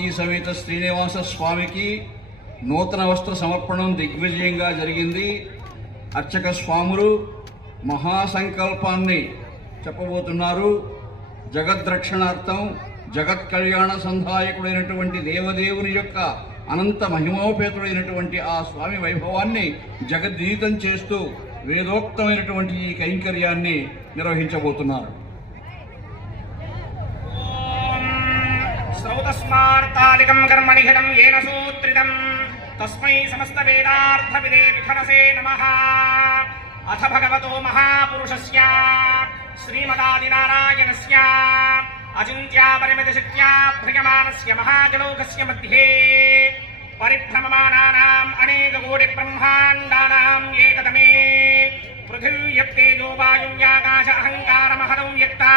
పార్వతీ సమేత శ్రీనివాస స్వామికి నూతన వస్త్ర సమర్పణం దిగ్విజయంగా జరిగింది. అర్చక స్వాములు మహాసంకల్పాన్ని చెప్పబోతున్నారు. జగద్రక్షణార్థం జగత్ కళ్యాణ సంధాయకుడైనటువంటి దేవదేవుని యొక్క అనంత మహిమోపేతుడైనటువంటి ఆ స్వామి వైభవాన్ని జగద్గీతం చేస్తూ వేదోక్తమైనటువంటి ఈ కైంకర్యాన్ని నిర్వహించబోతున్నారు. శ్రౌతస్మార్తాలికం కర్మణిహితం ఏన సూత్రితం తస్మై సమస్త వేదార్థ విదే విఖనసే నమః. అథ భగవతో మహాపురుషస్య శ్రీమదాదినారాయణస్య అచింత్యా పరిమిత శక్త్యా భ్రయమానస్య మహాజనౌకస్య మధ్యే పరిభ్రమమానానాం అనేక కోటి బ్రహ్మాండానాం ఏకతమే పృథివ్యప్తేజో వాయువ్యాకాశ అహంకారమహరం వ్యక్తా